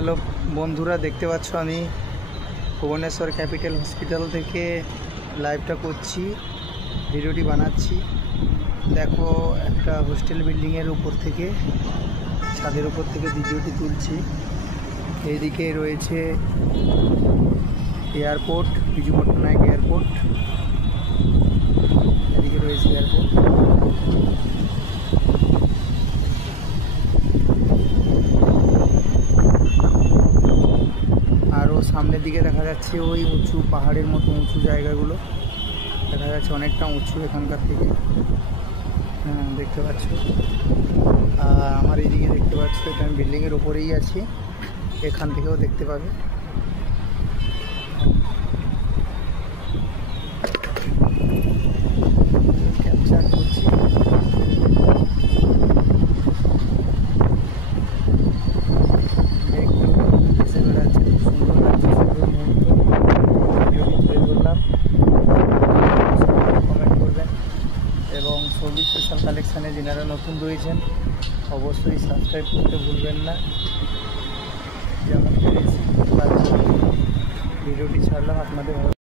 Hello বন্ধুরা, দেখতে পাচ্ছ আমি ভুবনেশ্বর ক্যাপিটাল হসপিটাল থেকে লাইভটা করছি, ভিডিওটি বানাচ্ছি। দেখো, একটা হোস্টেল বিল্ডিংয়ের উপর থেকে, ছাদের উপর থেকে ভিডিওটি তুলছি। এইদিকে রয়েছে এয়ারপোর্ট, বিজু পট্টনায়ক এয়ারপোর্ট। এদিকে রয়েছে এয়ারপোর্ট। আরও সামনের দিকে দেখা যাচ্ছে ওই উঁচু পাহাড়ের মতো উঁচু জায়গাগুলো দেখা যাচ্ছে, অনেকটা উঁচু এখানকার থেকে। হ্যাঁ, দেখতে পাচ্ছ। আর আমার এইদিকে দেখতে পাচ্ছ, এটা আমি বিল্ডিংয়ের ওপরেই আছি, এখান থেকেও দেখতে পাবে। ক্যাপচার করছি। এবং সবুজ স্পেশাল কালেকশানে যারা নতুন রয়েছেন অবশ্যই সাবস্ক্রাইব করতে ভুলবেন না। যেমন পেরেছি ভিডিওটি ছাড়লাম আপনাদের।